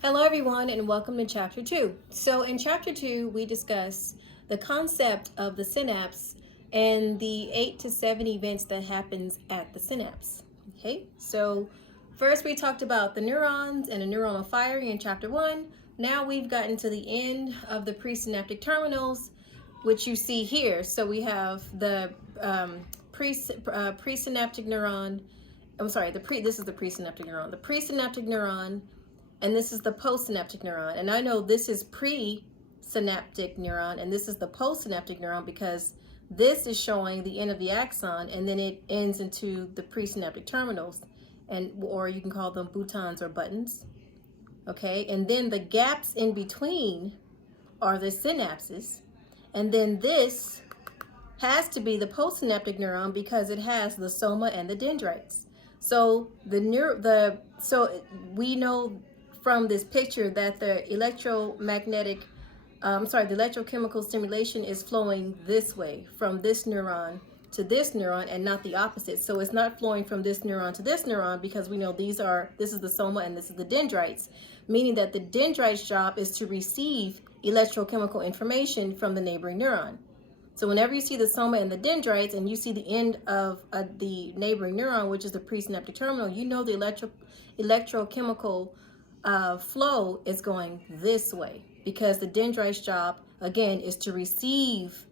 Hello everyone and welcome to chapter 2. So in chapter 2 we discuss the concept of the synapse and the 8 to 7 events that happens at the synapse. Okay, so first we talked about the neurons and the neuronal firing in chapter 1. Now we've gotten to the end of the presynaptic terminals, which you see here. So we have the presynaptic neuron. I'm sorry, this is the presynaptic neuron. The presynaptic neuron, and this is the postsynaptic neuron. And I know this is pre-synaptic neuron and this is the postsynaptic neuron because this is showing the end of the axon and then it ends into the presynaptic terminals, and or you can call them boutons or buttons. Okay, and then the gaps in between are the synapses, and then this has to be the postsynaptic neuron because it has the soma and the dendrites. So so we know from this picture that the the electrochemical stimulation is flowing this way from this neuron to this neuron and not the opposite. So it's not flowing from this neuron to this neuron because we know this is the soma and this is the dendrites, meaning that the dendrites' job is to receive electrochemical information from the neighboring neuron. So whenever you see the soma and the dendrites and you see the end of the neighboring neuron, which is the presynaptic terminal, you know the electrochemical flow is going this way because the dendrites' job, again, is to receive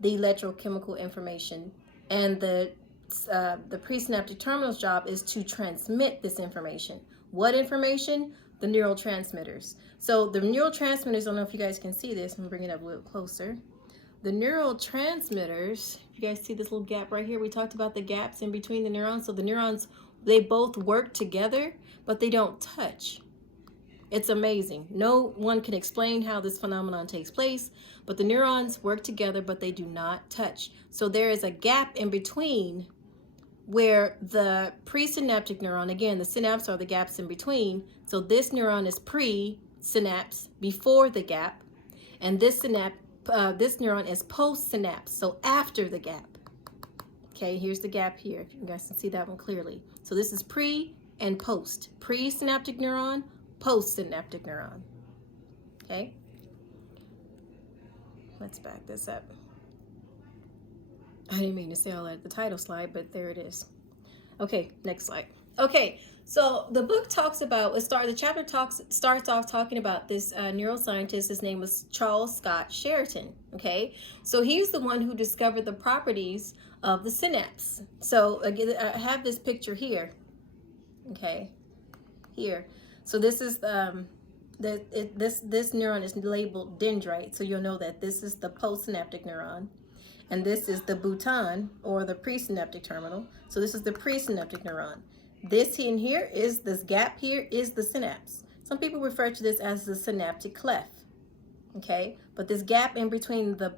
the electrochemical information, and the presynaptic terminal's job is to transmit this information. What information? The neurotransmitters. So the neurotransmitters, I don't know if you guys can see this. I'm going to bring it up a little closer. The neurotransmitters, you guys see this little gap right here? We talked about the gaps in between the neurons. So the neurons, they both work together, but they don't touch. It's amazing. No one can explain how this phenomenon takes place, but the neurons work together, but they do not touch. So there is a gap in between where the presynaptic neuron, again, the synapse are the gaps in between. So this neuron is pre-synapse, before the gap, and this neuron is post-synapse, so after the gap. Okay, here's the gap here. If you guys can see that one clearly. So this is pre and post. Pre-synaptic neuron, post-synaptic neuron. Okay, let's back this up. I didn't mean to say all that at the title slide, but there it is. Okay, next slide. Okay, so the book talks about, the chapter starts off talking about this neuroscientist. His name was Charles Scott Sheraton. Okay, so he's the one who discovered the properties of the synapse. So again, I have this picture here. Okay, here. So this is this neuron is labeled dendrite. So you'll know that this is the postsynaptic neuron, and this is the bouton or the presynaptic terminal. So this is the presynaptic neuron. This in here is, this gap here is the synapse. Some people refer to this as the synaptic cleft. Okay, but this gap in between the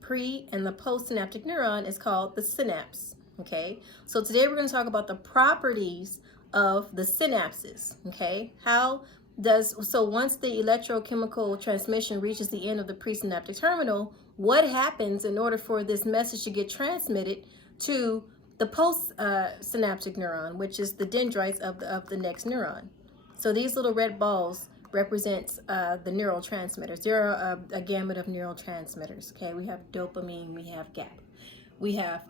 pre and the postsynaptic neuron is called the synapse. Okay, so today we're going to talk about the properties of the synapses. Okay, so once the electrochemical transmission reaches the end of the presynaptic terminal, what happens in order for this message to get transmitted to the postsynaptic neuron, which is the dendrites of the next neuron? So these little red balls represents the neurotransmitters. There are a gamut of neurotransmitters. Okay, we have dopamine, we have GABA, we have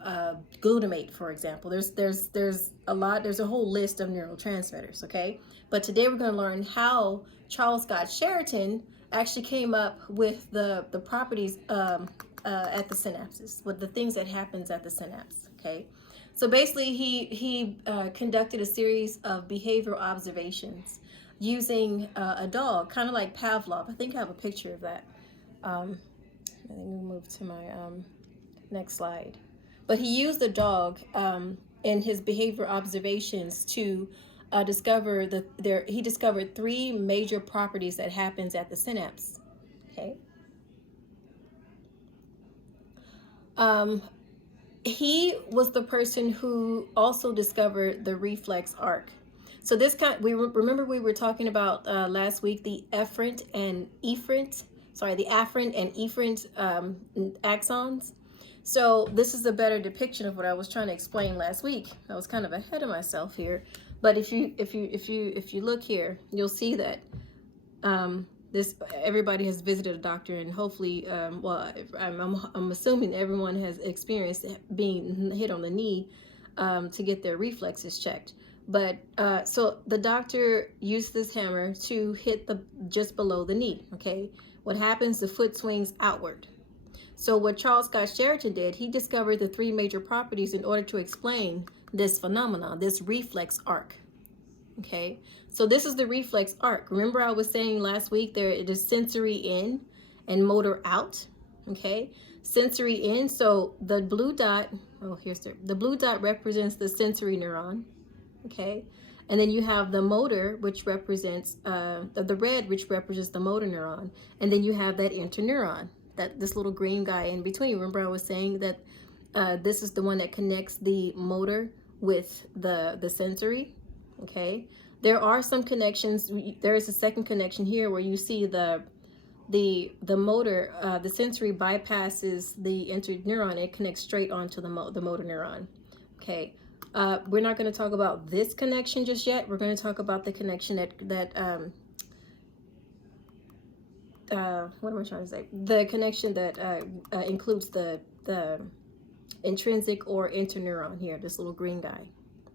glutamate, for example. There's a whole list of neurotransmitters. Okay, but today we're going to learn how Charles Scott Sheraton actually came up with the properties at the synapses, with the things that happens at the synapse. Okay, so basically he conducted a series of behavioral observations using a dog, kind of like Pavlov. I think I have a picture of that. I think we'll move to my next slide. But he used the dog in his behavioral observations to he discovered 3 major properties that happens at the synapse. Okay. He was the person who also discovered the reflex arc. So remember we were talking about last week the afferent and efferent axons. So this is a better depiction of what I was trying to explain last week. I was kind of ahead of myself here, but if you look here, you'll see that This everybody has visited a doctor, and hopefully, well, I'm assuming everyone has experienced being hit on the knee to get their reflexes checked. But so the doctor used this hammer to hit the just below the knee. Okay, what happens? The foot swings outward. So what Charles Scott Sheraton did, he discovered the three major properties in order to explain this phenomenon, this reflex arc. Okay, so this is the reflex arc. Remember I was saying last week there it is sensory in and motor out. Okay, sensory in, so the blue dot, oh here's the blue dot represents the sensory neuron. Okay, and then you have the motor, which represents the red, which represents the motor neuron, and then you have that interneuron, that this little green guy in between. Remember I was saying that this is the one that connects the motor with the sensory. Okay, there are some connections. There is a second connection here where you see the motor, the sensory bypasses the interneuron. It connects straight onto the motor neuron. Okay, we're not going to talk about this connection just yet. We're going to talk about the connection that what am I trying to say? The connection that includes the intrinsic or interneuron here, this little green guy.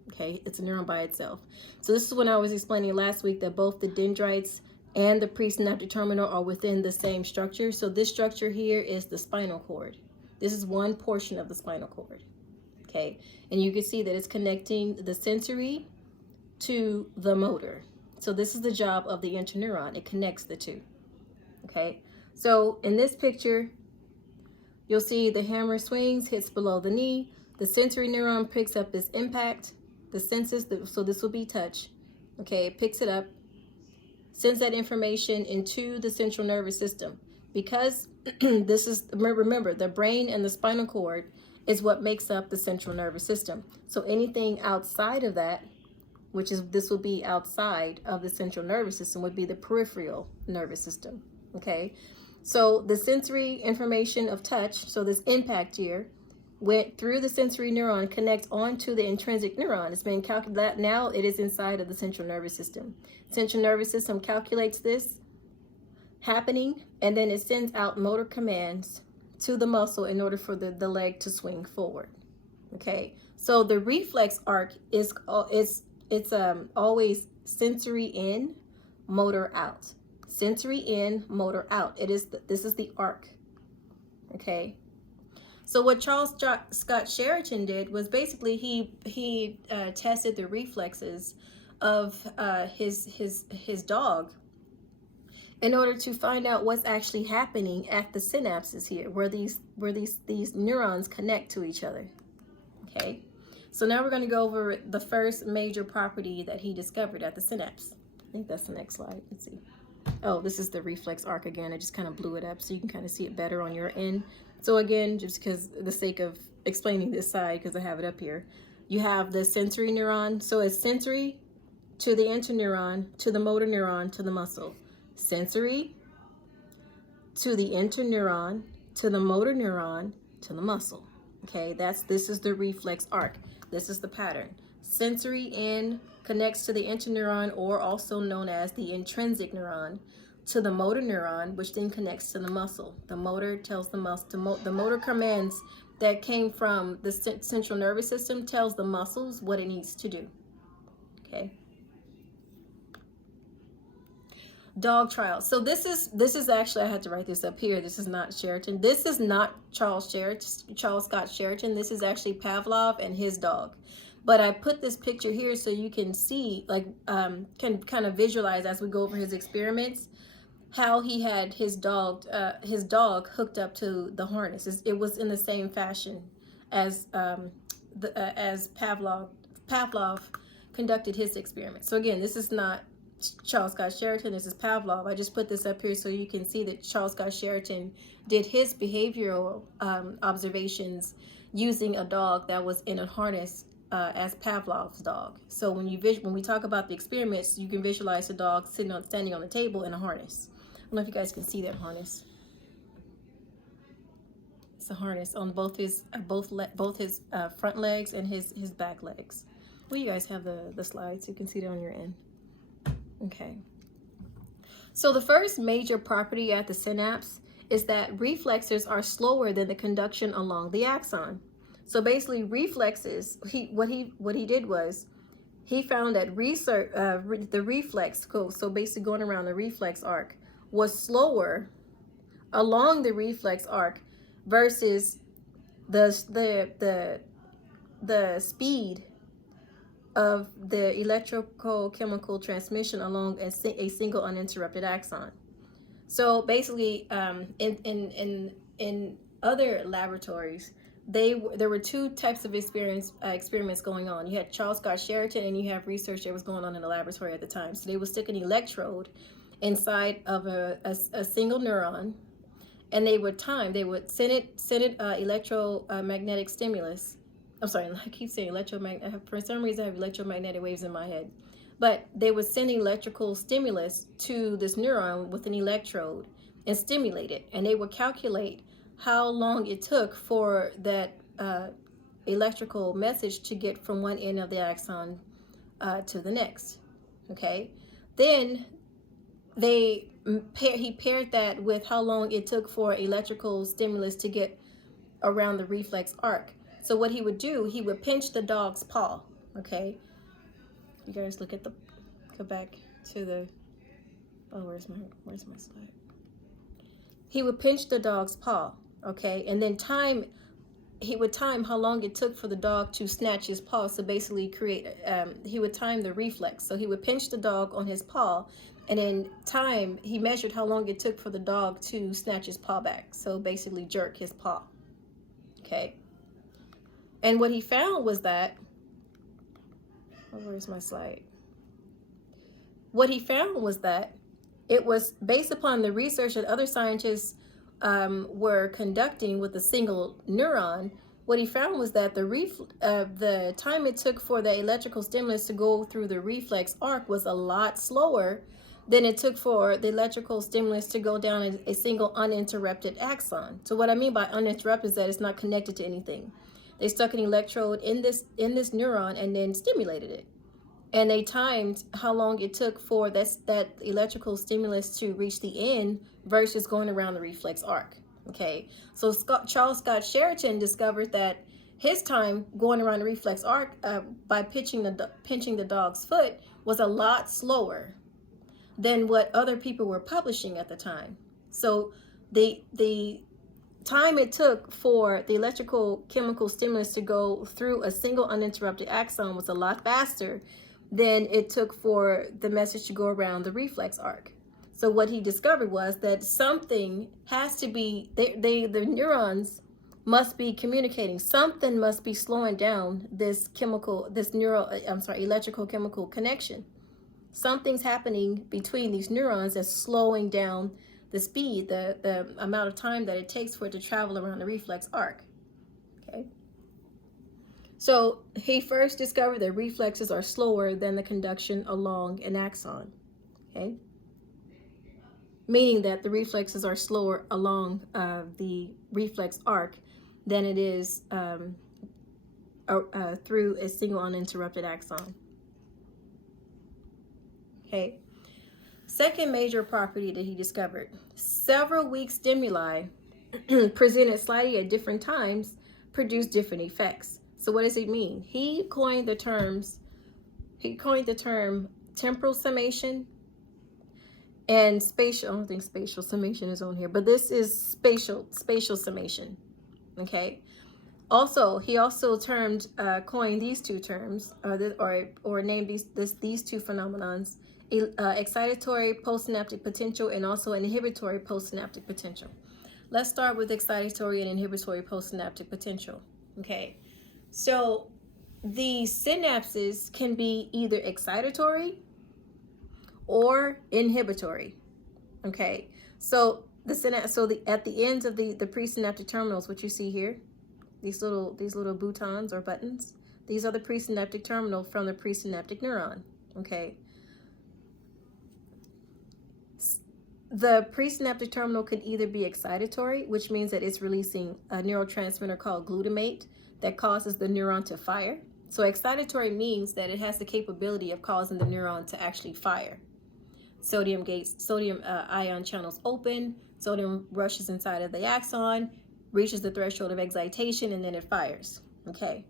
Okay, it's a neuron by itself. So this is when I was explaining last week that both the dendrites and the presynaptic terminal are within the same structure. So this structure here is the spinal cord. This is one portion of the spinal cord. Okay, and you can see that it's connecting the sensory to the motor. So this is the job of the interneuron. It connects the two. Okay, so in this picture, you'll see the hammer swings, hits below the knee. The sensory neuron picks up this impact. The senses, so this will be touch. Okay, it picks it up, sends that information into the central nervous system. Because this is, remember, the brain and the spinal cord is what makes up the central nervous system. So anything outside of that, which is, this will be outside of the central nervous system, would be the peripheral nervous system. Okay, so the sensory information of touch, so this impact here, went through the sensory neuron, connects onto the intrinsic neuron. It's been calculated. Now it is inside of the central nervous system. Central nervous system calculates this happening, and then it sends out motor commands to the muscle in order for the leg to swing forward. Okay, so the reflex arc is always sensory in, motor out. Sensory in, motor out. This is the arc. Okay. So what Charles Scott Sheraton did was basically he tested the reflexes of his dog in order to find out what's actually happening at the synapses here, where these neurons connect to each other. Okay, so now we're going to go over the first major property that he discovered at the synapse. I think that's the next slide. Let's see. Oh, this is the reflex arc again. I just kind of blew it up so you can kind of see it better on your end. So again, just because the sake of explaining this side, because I have it up here, you have the sensory neuron. So it's sensory to the interneuron, to the motor neuron, to the muscle. Sensory to the interneuron, to the motor neuron, to the muscle. Okay, this is the reflex arc. This is the pattern. Sensory in connects to the interneuron, or also known as the intrinsic neuron, to the motor neuron, which then connects to the muscle. The motor tells the muscle, the motor commands that came from the central nervous system tells the muscles what it needs to do. Okay. Dog trials. So this is actually, I had to write this up here. This is not Sheraton. This is not Charles Scott Sheraton. This is actually Pavlov and his dog. But I put this picture here so you can see, like, can kind of visualize as we go over his experiments, how he had his dog hooked up to the harness. It was in the same fashion as Pavlov conducted his experiment. So again, this is not Charles Scott Sheraton, this is Pavlov. I just put this up here so you can see that Charles Scott Sheraton did his behavioral observations using a dog that was in a harness as Pavlov's dog. So when we talk about the experiments, you can visualize the dog standing on the table in a harness. I don't know if you guys can see that harness. It's a harness on both his front legs and his back legs. Well, you guys have the slides. You can see it on your end. Okay. So the first major property at the synapse is that reflexes are slower than the conduction along the axon. So basically, reflexes. What he did was he found that the reflex code. So basically, going around the reflex arc was slower along the reflex arc versus the speed of the electrical chemical transmission along a single uninterrupted axon. So basically, in other laboratories, there were two types of experiments going on. You had Charles Scott Sheraton, and you have research that was going on in the laboratory at the time. So they would stick an electrode inside of a single neuron, and they would send it electromagnetic stimulus. I'm sorry, I keep saying electromagnetic. For some reason, I have electromagnetic waves in my head. But they would send electrical stimulus to this neuron with an electrode and stimulate it. And they would calculate how long it took for that electrical message to get from one end of the axon to the next. Okay. Then he paired that with how long it took for electrical stimulus to get around the reflex arc. So what he would do, he would pinch the dog's paw. Okay. You guys look at go back to the, oh, where's my slide? He would pinch the dog's paw, okay? And then he would time how long it took for the dog to snatch his paw. So basically he would time the reflex. So he would pinch the dog on his paw, and then he measured how long it took for the dog to snatch his paw back. So basically jerk his paw, okay? And what he found was that, oh, where's my slide? What he found was that it was based upon the research that other scientists were conducting with a single neuron. What he found was that the time it took for the electrical stimulus to go through the reflex arc was a lot slower than it took for the electrical stimulus to go down a single uninterrupted axon. So what I mean by uninterrupted is that it's not connected to anything. They stuck an electrode in this neuron and then stimulated it. And they timed how long it took for that electrical stimulus to reach the end versus going around the reflex arc. Okay, so Charles Scott Sheraton discovered that his time going around the reflex arc by pinching the dog's foot was a lot slower than what other people were publishing at the time. So the time it took for the electrical chemical stimulus to go through a single uninterrupted axon was a lot faster than it took for the message to go around the reflex arc. So what he discovered was that something has to be, the neurons must be communicating. Something must be slowing down this electrical chemical connection. Something's happening between these neurons that's slowing down the speed, the amount of time that it takes for it to travel around the reflex arc. Okay. So he first discovered that reflexes are slower than the conduction along an axon. Okay. Meaning that the reflexes are slower along the reflex arc than it is through a single uninterrupted axon. Okay. Second major property that he discovered: several weak stimuli presented slightly at different times produce different effects. So what does it mean? He coined the term temporal summation and spatial. I don't think spatial summation is on here, but this is spatial summation. Okay. Also, he also coined these two terms, or named these two phenomenons: excitatory postsynaptic potential and also inhibitory postsynaptic potential. Let's start with excitatory and inhibitory postsynaptic potential. Okay, so the synapses can be either excitatory or inhibitory. Okay, so at the ends of the presynaptic terminals, what you see here, these little boutons or buttons, these are the presynaptic terminal from the presynaptic neuron. Okay. The presynaptic terminal can either be excitatory, which means that it's releasing a neurotransmitter called glutamate that causes the neuron to fire. So excitatory means that it has the capability of causing the neuron to actually fire. sodium ion channels open, sodium rushes inside of the axon, reaches the threshold of excitation, and then it fires. Okay,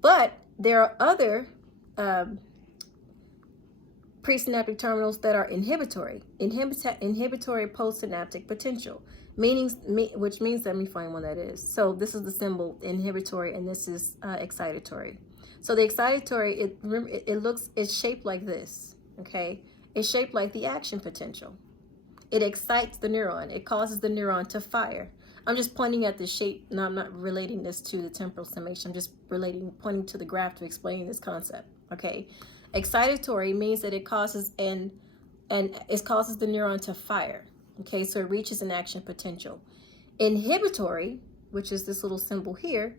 but there are other presynaptic terminals that are inhibitory postsynaptic potential, which means, let me find one that is. So this is the symbol inhibitory, and this is excitatory. So the excitatory, it's shaped like this. Okay, it's shaped like the action potential. It excites the neuron. It causes the neuron to fire. I'm just pointing at the shape. No, I'm not relating this to the temporal summation. I'm just pointing to the graph to explain this concept. Okay, excitatory means that it causes it causes the neuron to fire. Okay, so it reaches an action potential. Inhibitory, which is this little symbol here,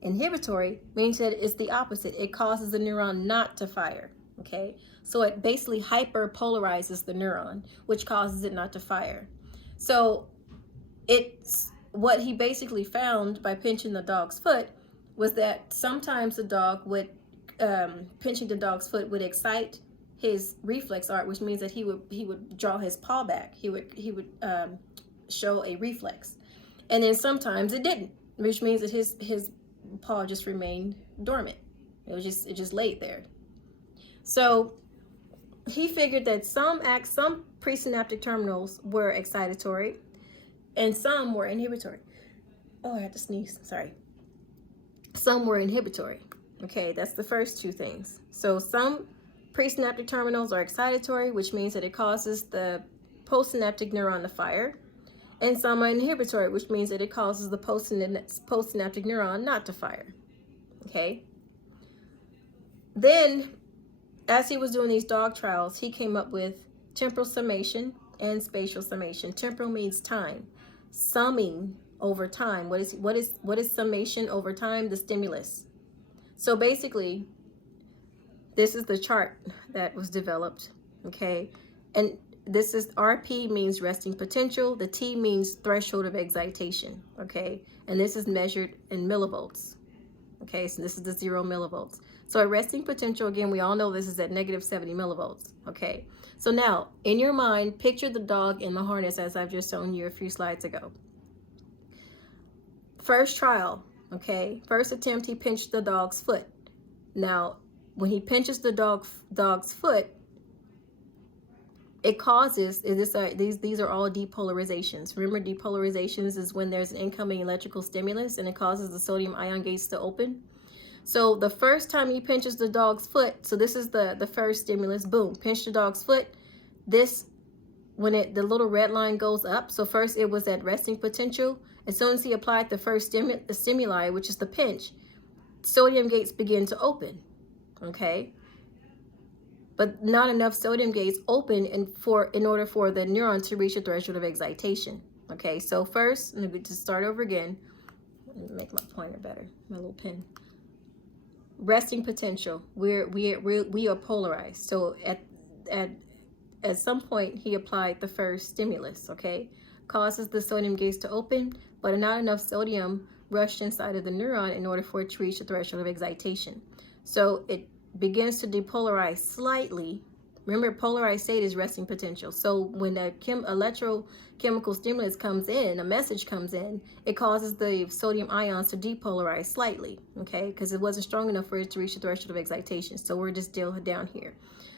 inhibitory means that it's the opposite. It causes the neuron not to fire. Okay, so it basically hyperpolarizes the neuron, which causes it not to fire. So it's what he basically found by pinching the dog's foot was that sometimes the dog would pinching the dog's foot would excite his reflex arc, which means that he would draw his paw back. He would show a reflex, and then sometimes it didn't, which means that his paw just remained dormant. It just laid there. So he figured that some presynaptic terminals were excitatory and some were inhibitory. Oh, I had to sneeze, sorry. Some were inhibitory. Okay, that's the first two things. So some presynaptic terminals are excitatory, which means that it causes the postsynaptic neuron to fire, and some are inhibitory, which means that it causes the postsynaptic neuron not to fire. Okay. Then, as he was doing these dog trials, he came up with temporal summation and spatial summation. Temporal means time, summing over time. What is summation over time? The stimulus. So basically, this is the chart that was developed. Okay, and this is RP means resting potential. The T means threshold of excitation. Okay, and this is measured in millivolts. Okay, so this is the 0 millivolts. So a resting potential, again, we all know this is at negative 70 millivolts. Okay, so now in your mind, picture the dog in the harness as I've just shown you a few slides ago. First trial, okay, first attempt, he pinched the dog's foot. Now, when he pinches the dog's foot, it causes, these are all depolarizations. Remember, depolarizations is when there's an incoming electrical stimulus and it causes the sodium ion gates to open. So the first time he pinches the dog's foot, so this is the first stimulus, boom, pinch the dog's foot. This, when the little red line goes up, so first it was at resting potential. As soon as he applied the first stimuli, which is the pinch, sodium gates begin to open, okay? But not enough sodium gates open in order for the neuron to reach a threshold of excitation, okay? So first, let me just start over again. Let me make my pointer better, my little pen. Resting potential, we are polarized. So at some point, he applied the first stimulus, okay? Causes the sodium gates to open, but not enough sodium rushed inside of the neuron in order for it to reach the threshold of excitation. So it begins to depolarize slightly. Remember, polarized state is resting potential. So when a electrochemical stimulus comes in, a message comes in, it causes the sodium ions to depolarize slightly, okay? Because it wasn't strong enough for it to reach the threshold of excitation. So we're just still down here.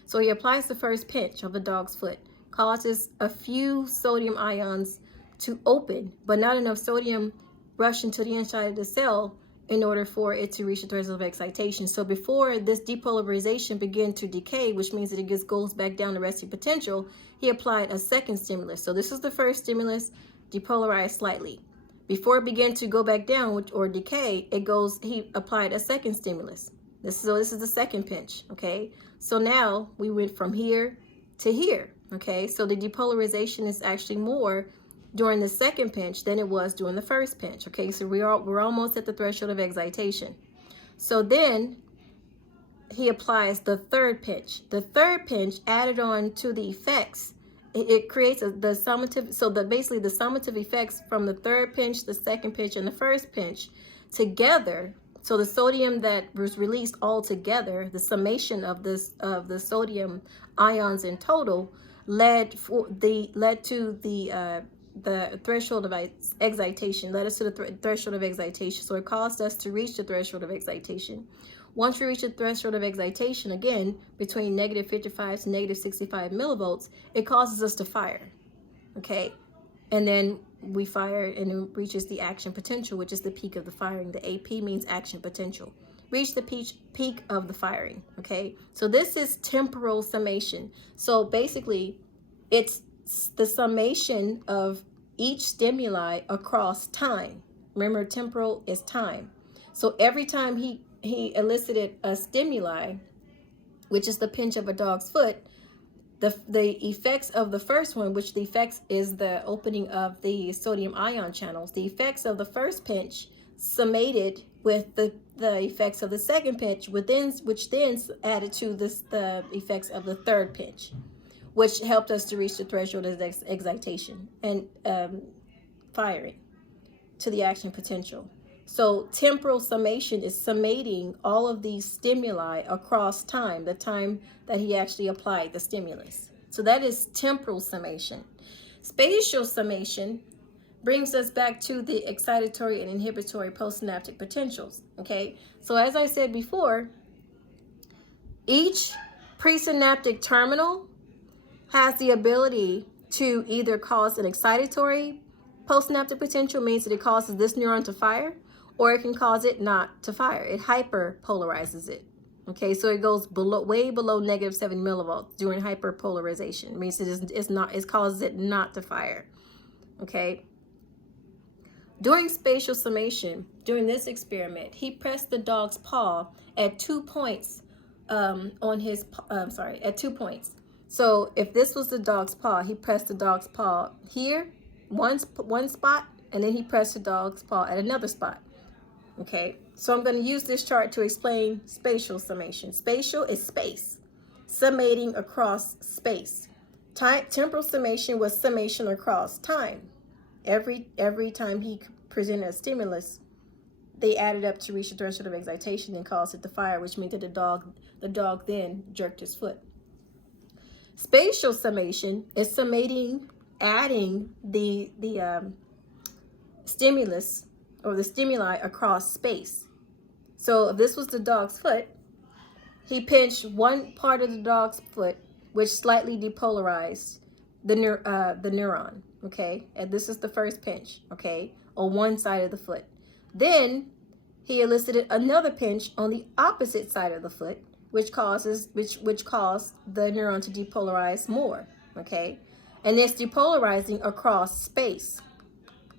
So he applies the first pinch of the dog's foot, causes a few sodium ions to open, but not enough sodium rush into the inside of the cell in order for it to reach the threshold of excitation. So before this depolarization begins to decay, which means that it just goes back down to resting potential, he applied a second stimulus. So this is the first stimulus, depolarized slightly. Before it began to go back down or decay, he applied a second stimulus. This is the second pinch, okay? So now we went from here to here, okay? So the depolarization is actually more during the second pinch than it was during the first pinch, okay? So we're almost at the threshold of excitation. So then he applies the third pinch. The third pinch added on to the effects, it creates the summative, so basically the summative effects from the third pinch, the second pinch, and the first pinch together. So the sodium that was released all together, the summation of the sodium ions in total, led to the threshold of excitation, led us to the threshold of excitation. So it caused us to reach the threshold of excitation. Once we reach the threshold of excitation, again, between negative 55 to negative 65 millivolts, it causes us to fire, okay? And then we fire and it reaches the action potential, which is the peak of the firing. The AP means action potential. Reach the peak of the firing, okay? So this is temporal summation. So basically, it's the summation of each stimuli across time. Remember, temporal is time. So every time he elicited a stimuli, which is the pinch of a dog's foot, the effects of the first one, which the effects is the opening of the sodium ion channels, the effects of the first pinch summated with the effects of the second pinch, which then added to the effects of the third pinch, which helped us to reach the threshold of excitation and firing to the action potential. So temporal summation is summating all of these stimuli across time, the time that he actually applied the stimulus. So that is temporal summation. Spatial summation brings us back to the excitatory and inhibitory postsynaptic potentials, okay? So as I said before, each presynaptic terminal has the ability to either cause an excitatory postsynaptic potential, means that it causes this neuron to fire, or it can cause it not to fire. It hyperpolarizes it. Okay, so it goes way below negative 7 millivolts during hyperpolarization. It means it causes it not to fire. Okay. During spatial summation, during this experiment, he pressed the dog's paw at 2 points at 2 points. So if this was the dog's paw, he pressed the dog's paw here, one spot, and then he pressed the dog's paw at another spot. Okay, so I'm going to use this chart to explain spatial summation. Spatial is space, summating across space. Temporal summation was summation across time. Every time he presented a stimulus, they added up to reach the threshold of excitation and caused it to fire, which means that the dog then jerked his foot. Spatial summation is summating, adding the stimulus or the stimuli across space. So if this was the dog's foot, he pinched one part of the dog's foot, which slightly depolarized the neuron, okay? And this is the first pinch, okay, on one side of the foot. Then he elicited another pinch on the opposite side of the foot, which caused the neuron to depolarize more, okay? And it's depolarizing across space,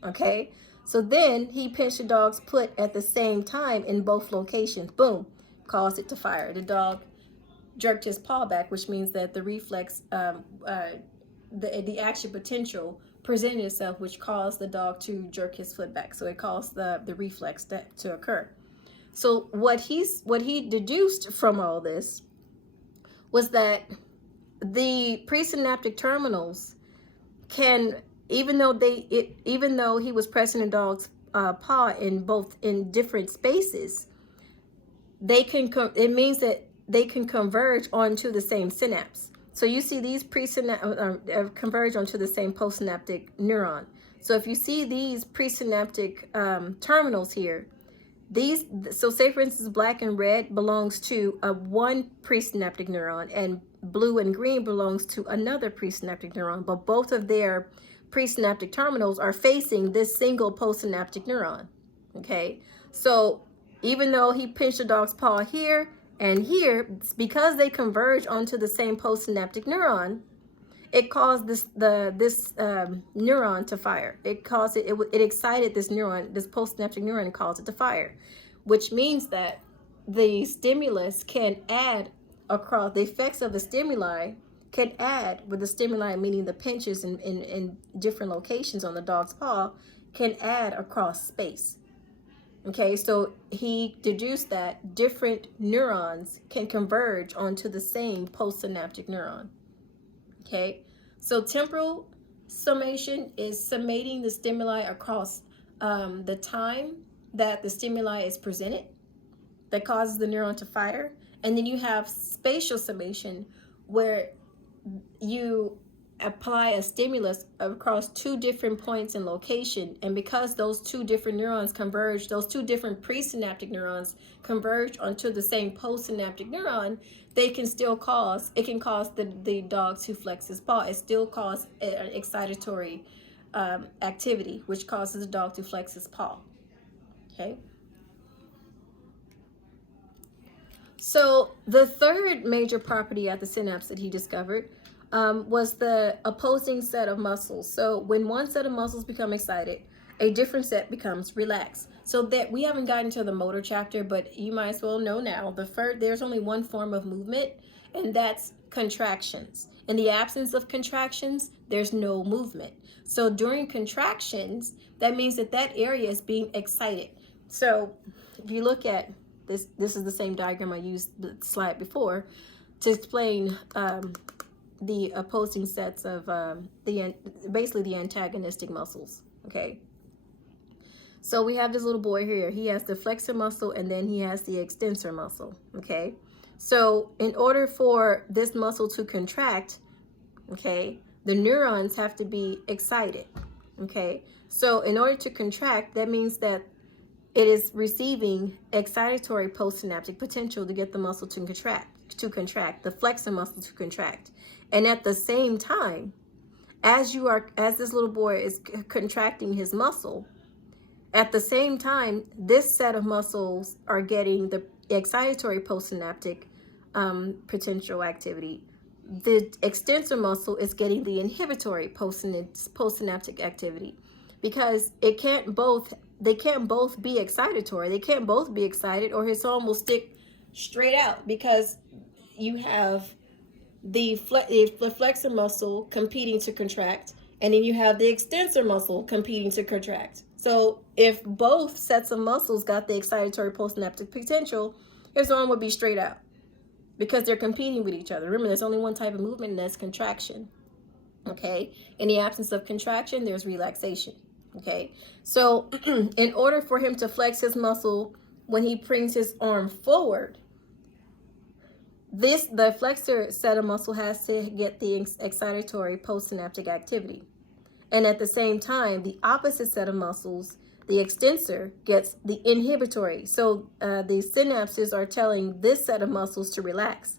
okay? So then he pinched the dog's foot at the same time in both locations. Boom, caused it to fire. The dog jerked his paw back, which means that the reflex, the action potential presented itself, which caused the dog to jerk his foot back. So it caused the reflex to occur. So what he deduced from all this was that the presynaptic terminals can, even though he was pressing a dog's paw in different spaces, it means that they can converge onto the same synapse. So you see these converge onto the same postsynaptic neuron. So if you see these presynaptic terminals here, so say for instance, black and red belongs to one presynaptic neuron, and blue and green belongs to another presynaptic neuron, but both of their presynaptic terminals are facing this single postsynaptic neuron. Okay, so even though he pinched the dog's paw here and here, because they converge onto the same postsynaptic neuron, it caused this neuron to fire. It excited this neuron, this postsynaptic neuron, and caused it to fire, which means that the stimulus can add across, the effects of the stimuli can add, with the stimuli meaning the pinches in different locations on the dog's paw, can add across space. Okay, so he deduced that different neurons can converge onto the same postsynaptic neuron. Okay, so temporal summation is summating the stimuli across the time that the stimuli is presented that causes the neuron to fire. And then you have spatial summation, where you apply a stimulus across two different points in location, and because those two different neurons converge, those two different presynaptic neurons converge onto the same postsynaptic neuron, they can still cause, it can cause the dog to flex his paw. It still causes an excitatory activity, which causes the dog to flex his paw. Okay. So the third major property at the synapse that he discovered was the opposing set of muscles. So when one set of muscles become excited, a different set becomes relaxed. So that we haven't gotten to the motor chapter, but you might as well know now. There's only one form of movement, and that's contractions. In the absence of contractions, there's no movement. So during contractions, that means that that area is being excited. So if you look at this is the same diagram I used the slide before to explain the opposing sets of basically the antagonistic muscles. Okay. So we have this little boy here. He has the flexor muscle and then he has the extensor muscle. Okay. So in order for this muscle to contract, okay, the neurons have to be excited. Okay. So in order to contract, that means that it is receiving excitatory postsynaptic potential to get the muscle to contract, the flexor muscle to contract. And at the same time, as this little boy is contracting his muscle, at the same time, this set of muscles are getting the excitatory postsynaptic potential activity. The extensor muscle is getting the inhibitory postsynaptic activity, because they can't both be excitatory. They can't both be excited, or his arm will stick straight out, because you have the flexor muscle competing to contract, and then you have the extensor muscle competing to contract. So if both sets of muscles got the excitatory postsynaptic potential, his arm would be straight out, because they're competing with each other. Remember, there's only one type of movement, and that's contraction. Okay. In the absence of contraction, there's relaxation. Okay. So in order for him to flex his muscle when he brings his arm forward, the flexor set of muscle has to get the excitatory postsynaptic activity. And at the same time, the opposite set of muscles, the extensor, gets the inhibitory. So the synapses are telling this set of muscles to relax,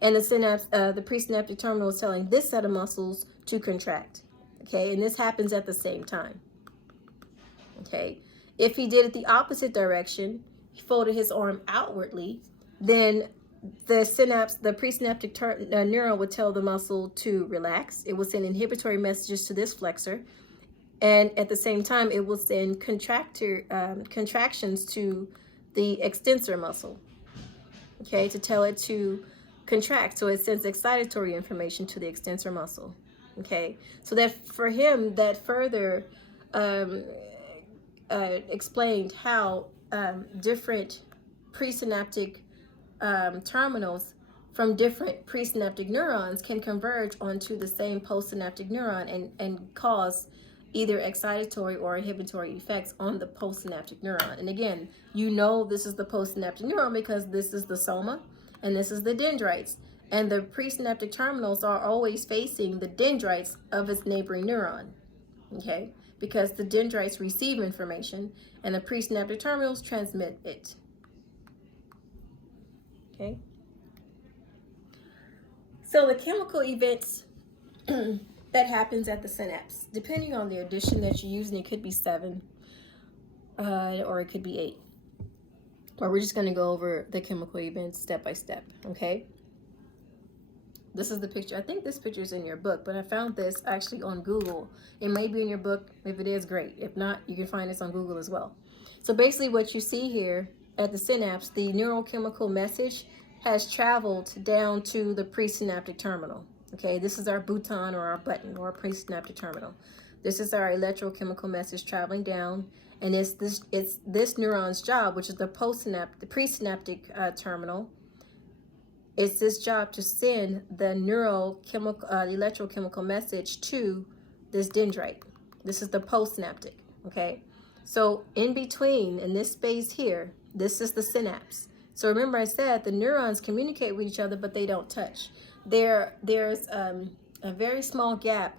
and the presynaptic terminal is telling this set of muscles to contract. Okay, and this happens at the same time. Okay, if he did it the opposite direction, he folded his arm outwardly, then the presynaptic neuron would tell the muscle to relax. It will send inhibitory messages to this flexor, and at the same time, it will send contractions to the extensor muscle, okay, to tell it to contract. So it sends excitatory information to the extensor muscle, okay. So that for him, that further explained how different presynaptic terminals from different presynaptic neurons can converge onto the same postsynaptic neuron and cause either excitatory or inhibitory effects on the postsynaptic neuron. And again, you know this is the postsynaptic neuron because this is the soma and this is the dendrites. And the presynaptic terminals are always facing the dendrites of its neighboring neuron, okay? Because the dendrites receive information and the presynaptic terminals transmit it, okay? So the chemical events that happens at the synapse, depending on the addition that you're using, it could be 7 or it could be 8. But we're just going to go over the chemical events step by step, okay? This is the picture. I think this picture is in your book, but I found this actually on Google. It may be in your book. If it is, great. If not, you can find this on Google as well. So basically what you see here at the synapse, the neurochemical message has traveled down to the presynaptic terminal. Okay, this is our button or our button or our presynaptic terminal. This is our electrochemical message traveling down, and it's this neuron's job, which is the presynaptic terminal. It's this job to send the electrochemical message to this dendrite. This is the postsynaptic. Okay, so in between, in this space here, this is the synapse. So remember I said the neurons communicate with each other, but they don't touch. There's a very small gap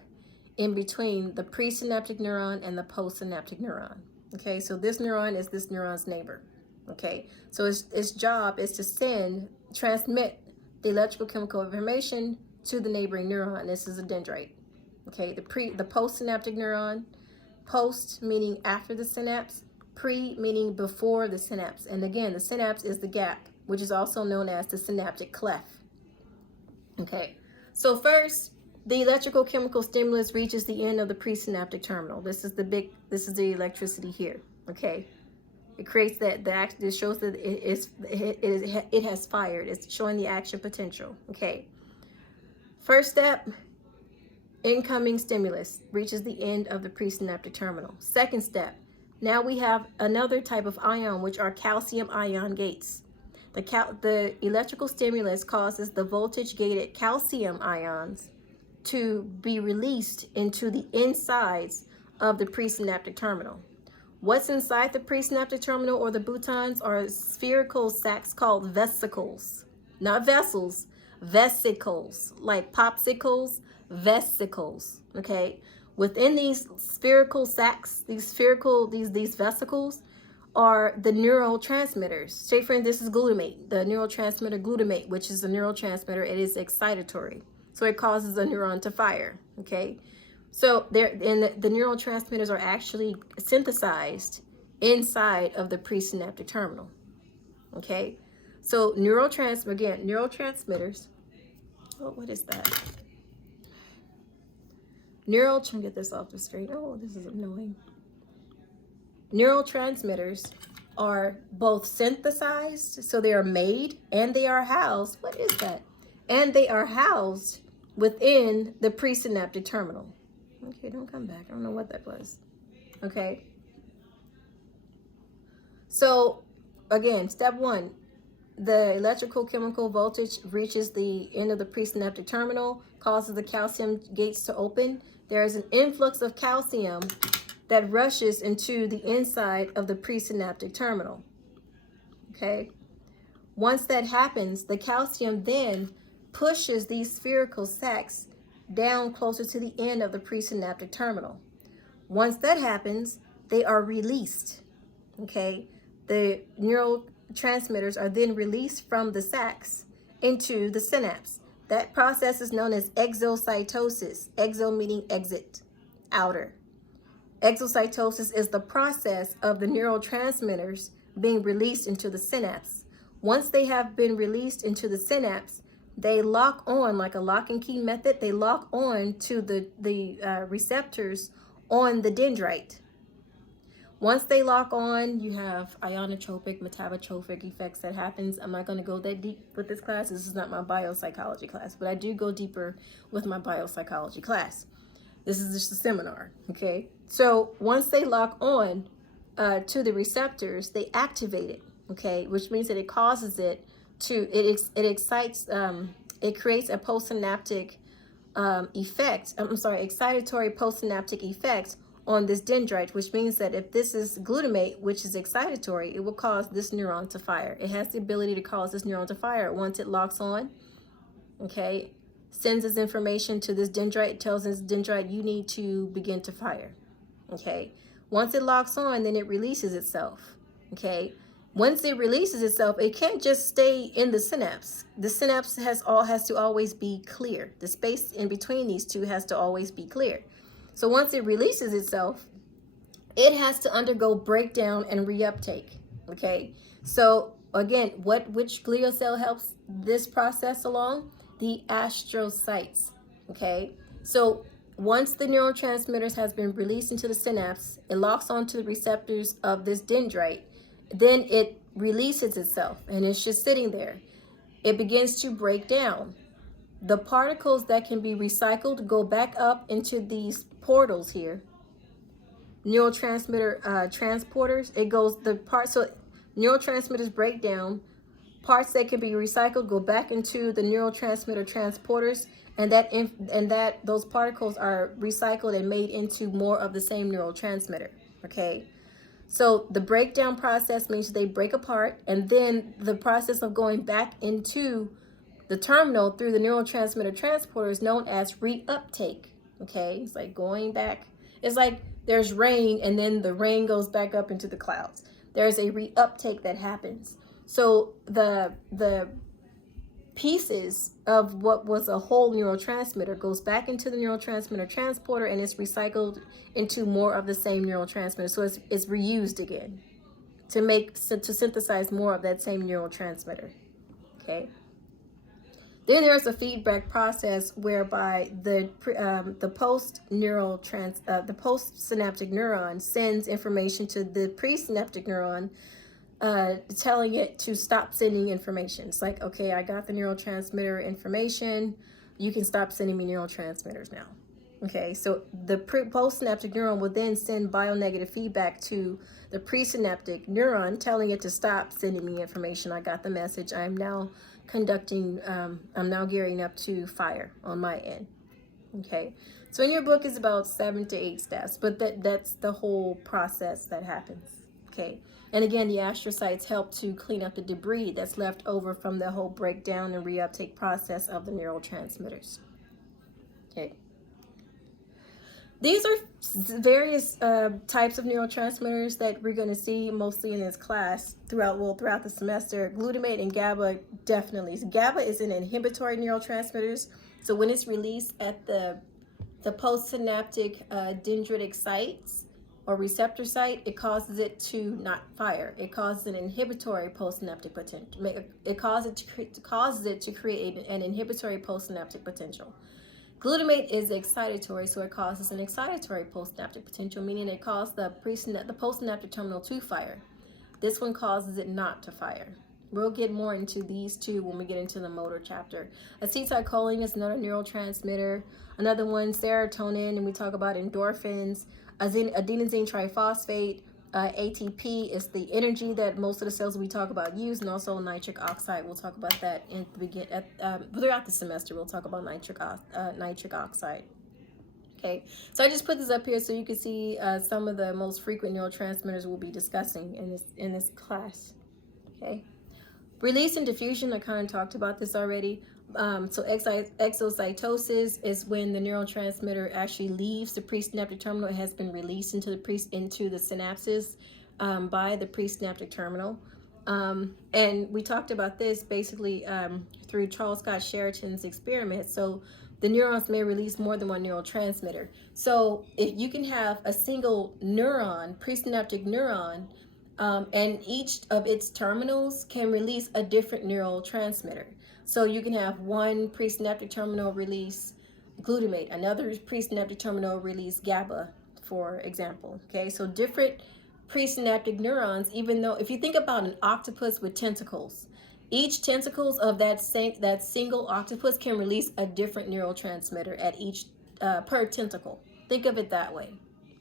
in between the presynaptic neuron and the postsynaptic neuron. Okay, so this neuron is this neuron's neighbor. Okay, so its job is to transmit the electrical chemical information to the neighboring neuron. This is a dendrite. Okay, the postsynaptic neuron, post meaning after the synapse, pre meaning before the synapse. And again, the synapse is the gap, which is also known as the synaptic cleft. Okay, so first, the electrical chemical stimulus reaches the end of the presynaptic terminal. This is the electricity here. Okay, it creates it shows that it has fired. It's showing the action potential. Okay, first step, incoming stimulus reaches the end of the presynaptic terminal. Second step, now we have another type of ion, which are calcium ion gates. The electrical stimulus causes the voltage-gated calcium ions to be released into the insides of the presynaptic terminal. What's inside the presynaptic terminal, or the boutons, are spherical sacs called vesicles. Not vessels, vesicles, like popsicles, vesicles. Okay, within these spherical sacs, these vesicles are the neurotransmitters. Say for instance, this is glutamate, the neurotransmitter glutamate, which is a neurotransmitter. It is excitatory, so it causes a neuron to fire. Okay, so the neurotransmitters are actually synthesized inside of the presynaptic terminal. Okay, so neurotransmitters. Oh, what is that? Trying to get this off the screen. Oh, this is annoying. Neurotransmitters are both synthesized, so they are made, and they are housed. What is that? And they are housed within the presynaptic terminal. Okay, don't come back. I don't know what that was. Okay. So again, step one, the electrical chemical voltage reaches the end of the presynaptic terminal, causes the calcium gates to open. There is an influx of calcium that rushes into the inside of the presynaptic terminal. Okay. Once that happens, the calcium then pushes these spherical sacs down closer to the end of the presynaptic terminal. Once that happens, they are released. Okay. The neurotransmitters are then released from the sacs into the synapse. That process is known as exocytosis. Exo meaning exit, outer. Exocytosis is the process of the neurotransmitters being released into the synapse. Once they have been released into the synapse, they lock on, like a lock and key method, they lock on to the receptors on the dendrite. Once they lock on, you have ionotropic, metabotrophic effects that happens. I'm not going to go that deep with this class. This is not my biopsychology class, but I do go deeper with my biopsychology class. This is just a seminar, okay? So once they lock on to the receptors, they activate it, okay? Which means that it causes it to, it excites, it creates a postsynaptic effect, excitatory postsynaptic effect on this dendrite, which means that if this is glutamate, which is excitatory, it will cause this neuron to fire. It has the ability to cause this neuron to fire once it locks on, okay? Sends its information to this dendrite, tells this dendrite, you need to begin to fire, okay? Once it locks on, then it releases itself, okay? Once it releases itself, it can't just stay in the synapse. The synapse has to always be clear. The space in between these two has to always be clear. So once it releases itself, it has to undergo breakdown and reuptake, okay? So again, which glial cell helps this process along? The astrocytes, okay? So once the neurotransmitters has been released into the synapse, it locks onto the receptors of this dendrite, then it releases itself, and it's just sitting there. It begins to break down. The particles that can be recycled go back up into these portals here, neurotransmitter transporters. So neurotransmitters break down. Parts that can be recycled go back into the neurotransmitter transporters, and those particles are recycled and made into more of the same neurotransmitter, okay? So the breakdown process means they break apart, and then the process of going back into the terminal through the neurotransmitter transporter is known as reuptake. Okay, it's like going back. It's like there's rain and then the rain goes back up into the clouds. There's a reuptake that happens. So the pieces of what was a whole neurotransmitter goes back into the neurotransmitter transporter and it's recycled into more of the same neurotransmitter. So it's reused again to synthesize more of that same neurotransmitter. Okay. Then there's a feedback process whereby the postsynaptic neuron sends information to the presynaptic neuron, telling it to stop sending information. It's like, okay, I got the neurotransmitter information. You can stop sending me neurotransmitters now. Okay, so the postsynaptic neuron will then send bionegative feedback to the presynaptic neuron, telling it to stop sending me information. I got the message. I'm now I'm now gearing up to fire on my end. Okay, so in your book is about 7 to 8 steps, but that's the whole process that happens. Okay, and again, the astrocytes help to clean up the debris that's left over from the whole breakdown and reuptake process of the neurotransmitters. Okay. These are various types of neurotransmitters that we're going to see mostly in this class throughout the semester. Glutamate and GABA, definitely. So GABA is an inhibitory neurotransmitters. So when it's released at the postsynaptic dendritic sites or receptor site, it causes it to not fire. It causes an inhibitory postsynaptic potential. It causes it to create an inhibitory postsynaptic potential. Glutamate is excitatory, so it causes an excitatory postsynaptic potential, meaning it causes the postsynaptic terminal to fire. This one causes it not to fire. We'll get more into these two when we get into the motor chapter. Acetylcholine is another neurotransmitter. Another one, serotonin, and we talk about endorphins. Adenosine triphosphate, ATP is the energy that most of the cells we talk about use, and also nitric oxide. We'll talk about that in the throughout the semester. We'll talk about nitric oxide. Okay, so I just put this up here so you can see some of the most frequent neurotransmitters we'll be discussing in this class. Okay, release and diffusion. I kind of talked about this already. So exocytosis is when the neurotransmitter actually leaves the presynaptic terminal. It has been released into the synapses by the presynaptic terminal. And we talked about this basically through Charles Scott Sheraton's experiment. So the neurons may release more than one neurotransmitter. So if you can have a single neuron, presynaptic neuron, and each of its terminals can release a different neurotransmitter. So you can have one presynaptic terminal release glutamate, another presynaptic terminal release GABA, for example. Okay, so different presynaptic neurons, even though if you think about an octopus with tentacles, each tentacles of that single octopus can release a different neurotransmitter at each per tentacle. Think of it that way.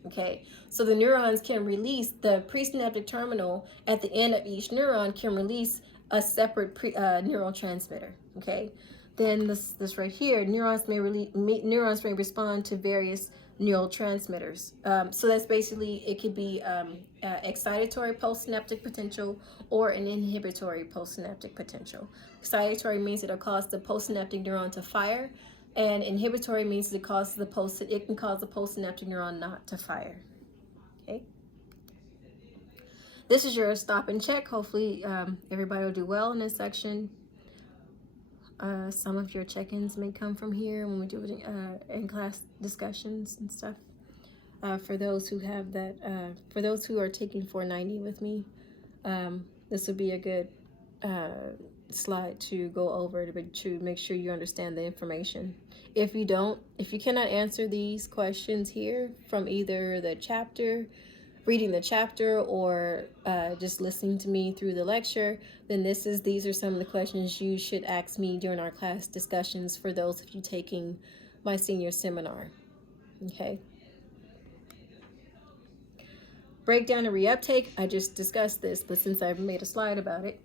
Okay, so the neurons can release the presynaptic terminal at the end of each neuron can release a separate neurotransmitter. Okay, then this right here, neurons may respond to various neurotransmitters. So that's basically, it could be excitatory postsynaptic potential or an inhibitory postsynaptic potential. Excitatory means it'll cause the postsynaptic neuron to fire, and inhibitory means it can cause the postsynaptic neuron not to fire. Okay. This is your stop and check. Hopefully everybody will do well in this section. Some of your check-ins may come from here when we do it in class discussions and stuff. For those who have that, for those who are taking 490 with me, this would be a good slide to go over to make sure you understand the information. If you cannot answer these questions here from either the chapter, reading the chapter, or just listening to me through the lecture, then these are some of the questions you should ask me during our class discussions for those of you taking my senior seminar. Okay. Breakdown and reuptake, I just discussed this, but since I've made a slide about it,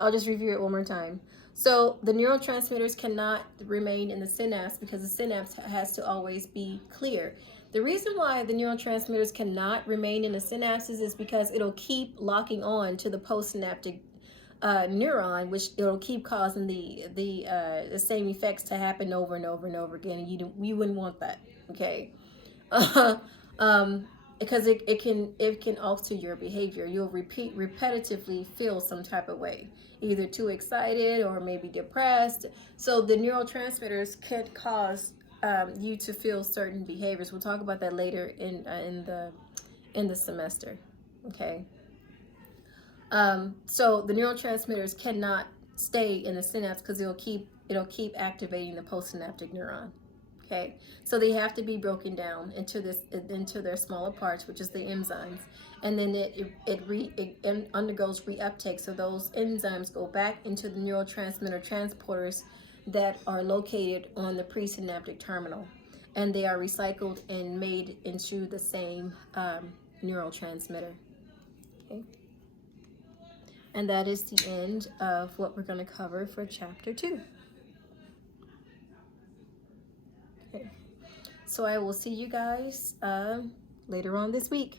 I'll just review it one more time. So the neurotransmitters cannot remain in the synapse because the synapse has to always be clear. The reason why the neurotransmitters cannot remain in the synapses is because it'll keep locking on to the postsynaptic neuron, which it'll keep causing the same effects to happen over and over and over again, and you wouldn't want that, okay? um, because it can alter your behavior. You'll repetitively feel some type of way, either too excited or maybe depressed. So the neurotransmitters could cause you to feel certain behaviors. We'll talk about that later in the semester, okay? So the neurotransmitters cannot stay in the synapse because it'll keep activating the postsynaptic neuron. Okay, so they have to be broken down into their smaller parts, which is the enzymes, and then it undergoes reuptake. So those enzymes go back into the neurotransmitter transporters that are located on the presynaptic terminal, and they are recycled and made into the same neurotransmitter. Okay. And that is the end of what we're going to cover for chapter 2. Okay. So I will see you guys later on this week.